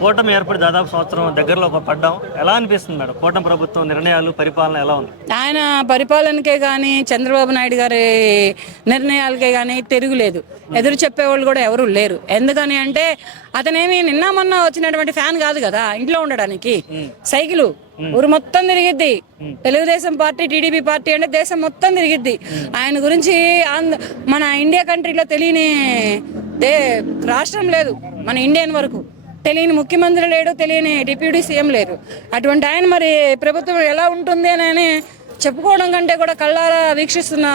కూటమి ఏర్పడి దాదాపు సంవత్సరం దగ్గరలో పడ్డాం. ఎలా అనిపిస్తుంది మేడం కూటమి ప్రభుత్వం నిర్ణయాలు, పరిపాలన ఎలా ఉంది? ఆయన పరిపాలనకే కానీ చంద్రబాబు నాయుడు గారి నిర్ణయాలకే కానీ తిరుగులేదు. ఎదురు చెప్పేవాళ్ళు కూడా ఎవరు లేరు. ఎందుకని అంటే అతనేమి నిన్న మొన్న వచ్చినటువంటి ఫ్యాన్ కాదు కదా ఇంట్లో ఉండడానికి. సైకిల్ ఊరు మొత్తం తిరిగిద్ది. తెలుగుదేశం పార్టీ, టీడీపీ పార్టీ అంటే దేశం మొత్తం తిరిగిద్ది. ఆయన గురించి మన ఇండియా కంట్రీలో తెలియని రాష్ట్రం లేదు. మన ఇండియన్ వరకు తెలియని ముఖ్యమంత్రి లేడు, తెలియని డిప్యూటీ సీఎం లేరు. అటువంటి ఆయన మరి ప్రభుత్వం ఎలా ఉంటుంది అని చెప్పుకోవడం కంటే కూడా కళ్ళారా వీక్షిస్తున్న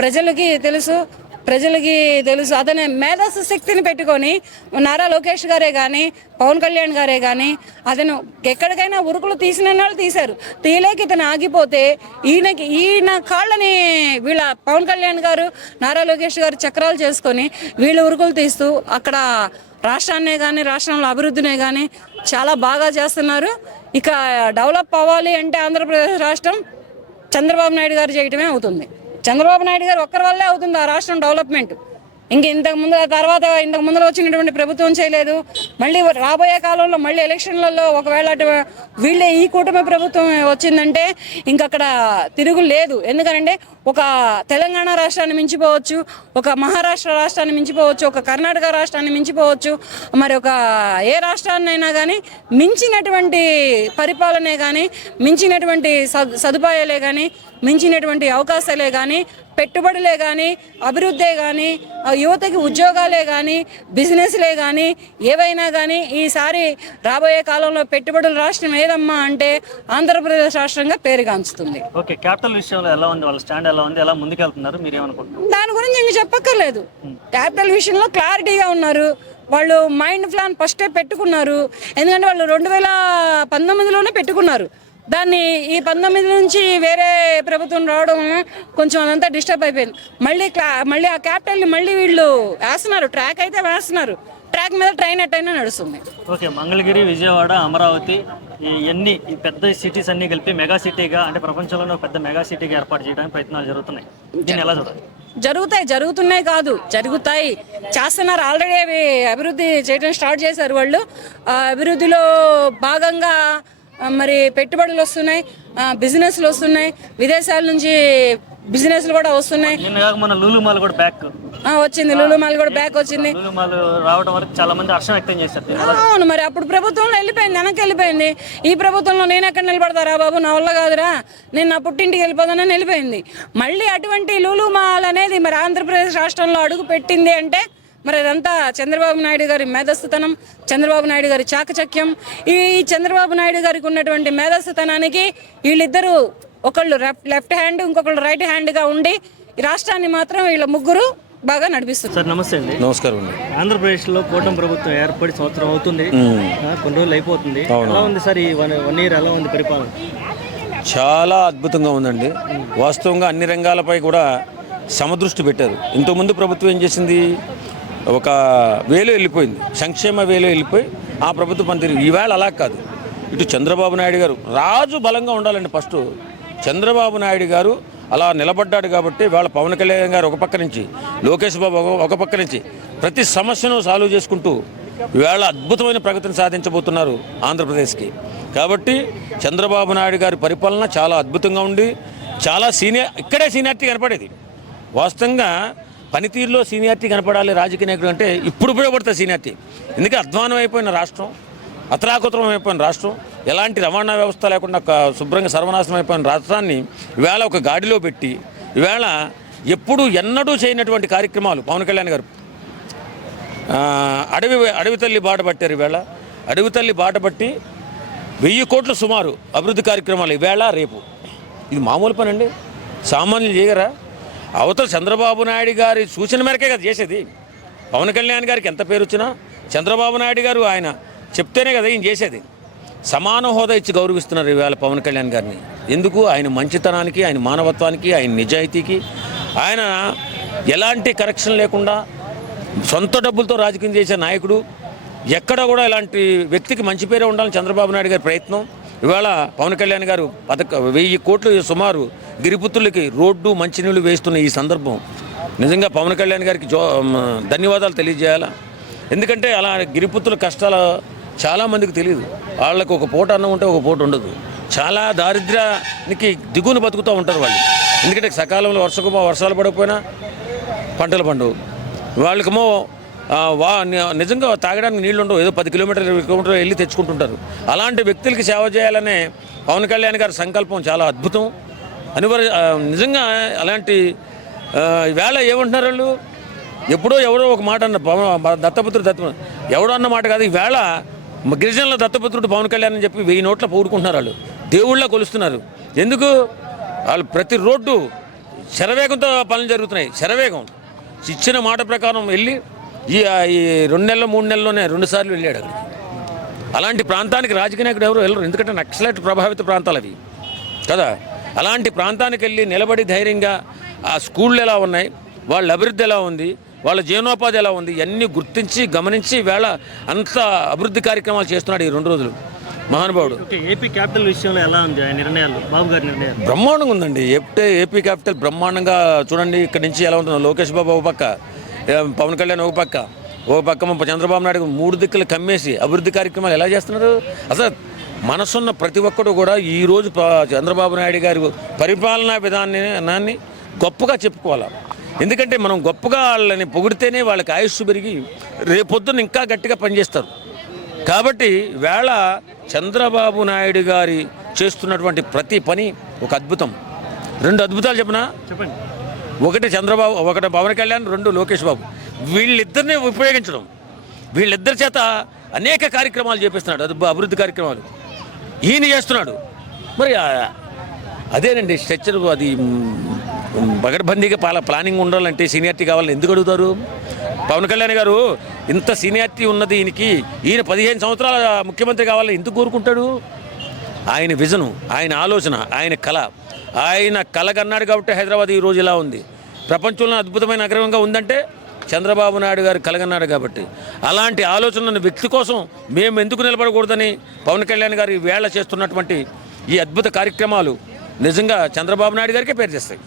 ప్రజలకి తెలుసు. అతని మేధస్సు శక్తిని పెట్టుకొని నారా లోకేష్ గారే కానీ, పవన్ కళ్యాణ్ గారే కానీ అతను ఎక్కడికైనా ఉరుకులు తీసిన వాళ్ళు తీశారు. తీలేక ఇతను ఆగిపోతే ఈయన కాళ్ళని వీళ్ళ పవన్ కళ్యాణ్ గారు, నారా లోకేష్ గారు చక్రాలు చేసుకొని వీళ్ళు ఉరుకులు తీస్తూ అక్కడ రాష్ట్రాన్నే కానీ, రాష్ట్రంలో అభివృద్ధినే కానీ చాలా బాగా చేస్తున్నారు. ఇక డెవలప్ అవ్వాలి అంటే ఆంధ్రప్రదేశ్ రాష్ట్రం చంద్రబాబు నాయుడు గారు చేయటమే అవుతుంది. చంద్రబాబు నాయుడు గారు ఒక్కరి వల్లే అవుతుంది ఆ రాష్ట్రం డెవలప్మెంట్. ఇంతకు ముందు వచ్చినటువంటి ప్రభుత్వం చేయలేదు. మళ్ళీ రాబోయే కాలంలో మళ్ళీ ఎలక్షన్లలో ఒకవేళ వీళ్ళే ఈ కూటమి ప్రభుత్వం వచ్చిందంటే ఇంకక్కడ తిరుగు లేదు. ఎందుకంటే ఒక తెలంగాణ రాష్ట్రాన్ని మించిపోవచ్చు, ఒక మహారాష్ట్ర రాష్ట్రాన్ని మించిపోవచ్చు, ఒక కర్ణాటక రాష్ట్రాన్ని మించిపోవచ్చు, మరి ఒక ఏ రాష్ట్రాన్నైనా కానీ మించినటువంటి పరిపాలనే కానీ, మించినటువంటి సదుపాయాలే కానీ, మించినటువంటి అవకాశాలే కానీ, పెట్టుబడులే కానీ, అభివృద్ధే కానీ, యువతకి ఉద్యోగాలే కానీ, బిజినెస్లే కానీ, ఏవైనా కానీ ఈసారి రాబోయే కాలంలో పెట్టుబడుల రాష్ట్రం ఏదమ్మా అంటే ఆంధ్రప్రదేశ్ రాష్ట్రంగా పేరుగాంచుతుంది. ఓకే, క్యాపిటల్ విషయంలో ఎలా ఉంది, వాళ్ళ స్టాండ్ ఎలా ఉంది, ఎలా ముందుకెళ్తున్నారు, మీరు ఏమనుకుంటున్నారు? దాని గురించి ఇంక చెప్పక్కర్లేదు. క్యాపిటల్ విషయంలో క్లారిటీగా ఉన్నారు. వాళ్ళు మైండ్ ప్లాన్ ఫస్టే పెట్టుకున్నారు. ఎందుకంటే వాళ్ళు 2019లోనే పెట్టుకున్నారు. దాన్ని ఈ 19 నుంచి వేరే ప్రభుత్వం రావడం కొంచెం అదంతా డిస్టర్బ్ అయిపోయింది. మళ్ళీ ఆ క్యాపిటల్ని మళ్ళీ వీళ్ళు వేస్తున్నారు. ట్రాక్ అయితే వేస్తున్నారు. ట్రాక్ మీద ట్రైన్ ఎట్టయినా నడుస్తుంది. ఓకే, మంగళగిరి, విజయవాడ, అమరావతి ఈ పెద్ద సిటీస్ అన్ని కలిపి మెగా సిటీగా, అంటే ప్రపంచంలోనే పెద్ద మెగా సిటీగా ఏర్పాటు చేయడానికి ప్రయత్నాలు జరుగుతున్నాయి. దీన్ని ఎలా చూడాలి? జరుగుతున్నాయి కాదు, జరుగుతాయి, చేస్తున్నారు. ఆల్రెడీ అవి అభివృద్ధి చేయడం స్టార్ట్ చేశారు వాళ్ళు. అభివృద్ధిలో భాగంగా మరి పెట్టుబడులు వస్తున్నాయి, బిజినెస్లు వస్తున్నాయి, విదేశాల నుంచి బిజినెస్లు కూడా వస్తున్నాయి. మన లూలు మాల్ కూడా బ్యాక్ వచ్చింది. లూలు మాల్ కూడా బ్యాక్ వచ్చింది. లూలు మాల్ రావడం వరకు చాలా మంది హర్షం వ్యక్తం చేశారు. అవును, మరి అప్పుడు ప్రభుత్వంలో వెళ్ళిపోయింది, వెనక్కి వెళ్ళిపోయింది. ఈ ప్రభుత్వంలో నేను ఎక్కడ నిలబడతారా బాబు, నా వల్ల కాదురా, నేను నా పుట్టింటికి వెళ్ళిపోతానని వెళ్ళిపోయింది. మళ్ళీ అటువంటి లూలు మాల్ అనేది మరి ఆంధ్రప్రదేశ్ రాష్ట్రంలో అడుగు పెట్టింది అంటే మరి అదంతా చంద్రబాబు నాయుడు గారి మేధస్సుతనం, చంద్రబాబు నాయుడు గారి చాకచక్యం. ఈ చంద్రబాబు నాయుడు గారికి ఉన్నటువంటి మేధస్సుతనానికి వీళ్ళిద్దరూ, ఒకళ్ళు లెఫ్ట్ హ్యాండ్, ఇంకొకళ్ళు రైట్ హ్యాండ్గా ఉండి ఈ రాష్ట్రాన్ని మాత్రం వీళ్ళ ముగ్గురు బాగా నడిపిస్తుంది. సార్ నమస్తే అండి. నమస్కారం అండి. ఆంధ్రప్రదేశ్లో కూటమి ప్రభుత్వం ఏర్పడి సంవత్సరం అవుతుంది, కొన్ని రోజులు అయిపోతుంది. ఎలా ఉంది సార్ ఈ 1 year ఎలా ఉంది పరిపాలన? చాలా అద్భుతంగా ఉందండి. వాస్తవంగా అన్ని రంగాలపై కూడా సమదృష్టి పెట్టారు. ఇంతకుముందు ప్రభుత్వం ఏం చేసింది, ఒక వేలు వెళ్ళిపోయింది, సంక్షేమ వేలు వెళ్ళిపోయి ఆ ప్రభుత్వం పనితీరు. ఈవేళ అలా కాదు. ఇటు చంద్రబాబు నాయుడు గారు రాజు బలంగా ఉండాలండి. ఫస్ట్ చంద్రబాబు నాయుడు గారు అలా నిలబడ్డాడు కాబట్టి వాళ్ళ పవన్ కళ్యాణ్ గారు ఒక పక్క నుంచి, లోకేష్ బాబు ఒక పక్క నుంచి ప్రతి సమస్యను సాల్వ్ చేసుకుంటూ ఈవేళ అద్భుతమైన ప్రగతిని సాధించబోతున్నారు ఆంధ్రప్రదేశ్కి. కాబట్టి చంద్రబాబు నాయుడు గారి పరిపాలన చాలా అద్భుతంగా ఉంది. చాలా ఇక్కడే సీనియారిటీ కనపడేది. వాస్తవంగా పనితీరులో సీనియారిటీ కనపడాలి రాజకీయ నాయకుడు అంటే ఇప్పుడు ఉపయోగపడుతుంది సీనియారిటీ. ఎందుకంటే అధ్వానం అయిపోయిన రాష్ట్రం, అతలాకుతలం అయిపోయిన రాష్ట్రం, ఎలాంటి రవాణా వ్యవస్థ లేకుండా శుభ్రంగా సర్వనాశనం అయిపోయిన రాష్ట్రాన్ని ఈవేళ ఒక గాడిలో పెట్టి ఈవేళ ఎన్నడూ చేయనటువంటి కార్యక్రమాలు పవన్ కళ్యాణ్ గారు అడవి తల్లి బాట పట్టారు. ఈవేళ అడవి తల్లి బాట పట్టి 1000 కోట్లు సుమారు అభివృద్ధి కార్యక్రమాలు ఈవేళ రేపు. ఇది మామూలు పని అండి, సామాన్యులు చేయగరా? అవతల చంద్రబాబు నాయుడు గారి సూచన మేరకే కదా చేసేది. పవన్ కళ్యాణ్ గారికి ఎంత పేరు వచ్చినా చంద్రబాబు నాయుడు గారు ఆయన చెప్తేనే కదా ఈయన చేసేది. సమాన హోదా ఇచ్చి గౌరవిస్తున్నారు ఈవేళ పవన్ కళ్యాణ్ గారిని. ఎందుకు? ఆయన మంచితనానికి, ఆయన మానవత్వానికి, ఆయన నిజాయితీకి. ఆయన ఎలాంటి కరెక్షన్ లేకుండా సొంత డబ్బులతో రాజకీయం చేసే నాయకుడు. ఎక్కడ కూడా ఇలాంటి వ్యక్తికి మంచి పేరే ఉండాలని చంద్రబాబు నాయుడు గారి ప్రయత్నం. ఇవాళ పవన్ కళ్యాణ్ గారు 1000 కోట్లు సుమారు గిరిపుత్రులకి రోడ్డు, మంచినీళ్ళు వేస్తున్న ఈ సందర్భం నిజంగా పవన్ కళ్యాణ్ గారికి ధన్యవాదాలు తెలియజేయాలా. ఎందుకంటే అలా గిరిపుత్రుల కష్టాల చాలామందికి తెలియదు. వాళ్ళకు ఒక పూట అన్నం ఉంటే ఒక పూట ఉండదు. చాలా దారిద్ర్యానికి దిగువన బతుకుతూ ఉంటారు వాళ్ళు. ఎందుకంటే సకాలంలో వర్షాలు పడకపోయినా పంటలు పండవు. వాళ్ళకేమో నిజంగా తాగడానికి నీళ్ళు ఉండవు. ఏదో 10 కిలోమీటర్లు 20 కిలోమీటర్లు వెళ్ళి తెచ్చుకుంటుంటారు. అలాంటి వ్యక్తులకి సేవ చేయాలనే పవన్ కళ్యాణ్ గారి సంకల్పం చాలా అద్భుతం. నిజంగా అలాంటి వేళ ఏమంటున్నారు వాళ్ళు, ఎప్పుడో ఎవరో ఒక మాట అన్న దత్తపుత్రుడు ఎవడో అన్న మాట కాదు. ఈవేళ గిరిజనుల దత్తపుత్రుడు పవన్ కళ్యాణ్ అని చెప్పి 1000 నోట్ల పూడుకుంటున్నారు. వాళ్ళు దేవుళ్ళ కొలుస్తున్నారు. ఎందుకు? వాళ్ళు ప్రతి రోడ్డు శరవేగంతో పనులు జరుగుతున్నాయి. శరవేగం ఇచ్చిన మాట ప్రకారం వెళ్ళి ఈ 2 నెలలు 3 నెలల్లోనే 2 సార్లు వెళ్ళాడు అక్కడికి. అలాంటి ప్రాంతానికి రాజకీయ నాయకుడు ఎవరు వెళ్ళరు. ఎందుకంటే నక్సలైట్ ప్రభావిత ప్రాంతాలు అవి కదా. అలాంటి ప్రాంతానికి వెళ్ళి నిలబడి ధైర్యంగా ఆ స్కూళ్ళు ఎలా ఉన్నాయి, వాళ్ళ అభివృద్ధి ఎలా ఉంది, వాళ్ళ జీవనోపాధి ఎలా ఉంది, ఇవన్నీ గుర్తించి గమనించి వేళ అంత అభివృద్ధి కార్యక్రమాలు చేస్తున్నాడు ఈ 2 రోజులు మహానుభావుడు. ఏపీ క్యాపిటల్ విషయంలో ఎలా ఉంది ఆయన నిర్ణయాలు, బాబు గారి నిర్ణయాలు? బ్రహ్మాండంగా ఉందండి. ఏపీ క్యాపిటల్ బ్రహ్మాండంగా చూడండి. ఇక్కడి నుంచి ఎలా ఉంటుందో లోకేష్ బాబు ఒక పక్క, పవన్ కళ్యాణ్ ఒక పక్క చంద్రబాబు నాయుడు 3 దిక్కులు కమ్మేసి అభివృద్ధి కార్యక్రమాలు ఎలా చేస్తున్నారు. అసలు మనసున్న ప్రతి ఒక్కడు కూడా ఈరోజు చంద్రబాబు నాయుడు గారి పరిపాలనా విధానాన్ని గొప్పగా చెప్పుకోవాలి. ఎందుకంటే మనం గొప్పగా వాళ్ళని పొగిడితేనే వాళ్ళకి ఆయుస్సు పెరిగి రేపొద్దున ఇంకా గట్టిగా పనిచేస్తారు. కాబట్టి వేళ చంద్రబాబు నాయుడు గారి చేస్తున్నటువంటి ప్రతి పని ఒక అద్భుతం. 2 అద్భుతాలు చెప్పండి. ఒకటి చంద్రబాబు, ఒకటి పవన్ కళ్యాణ్, 2 లోకేష్ బాబు. వీళ్ళిద్దరిని ఉపయోగించడం, వీళ్ళిద్దరి చేత అనేక కార్యక్రమాలు చేపిస్తున్నాడు. అది అభివృద్ధి కార్యక్రమాలు ఈయన చేస్తున్నాడు. మరి అదేనండి స్ట్రక్చర్. అది పగడ్బందీగా ప్లానింగ్ ఉండాలంటే సీనియారిటీ కావాలని ఎందుకు అడుగుతారు? పవన్ కళ్యాణ్ గారు ఇంత సీనియారిటీ ఉన్నది ఈయన 15 సంవత్సరాల ముఖ్యమంత్రి కావాలని ఎందుకు కోరుకుంటాడు? ఆయన విజను, ఆయన ఆలోచన, ఆయన కల కన్నాడు కాబట్టి హైదరాబాద్ ఈరోజు ఇలా ఉంది. ప్రపంచంలో అద్భుతమైన నగరంగా ఉందంటే చంద్రబాబు నాయుడు గారు కలగన్నాడు కాబట్టి. అలాంటి ఆలోచన వ్యక్తి కోసం మేము ఎందుకు నిలబడకూడదని పవన్ కళ్యాణ్ గారు వేళ చేస్తున్నటువంటి ఈ అద్భుత కార్యక్రమాలు నిజంగా చంద్రబాబు నాయుడు గారికే పేరు చేస్తాయి.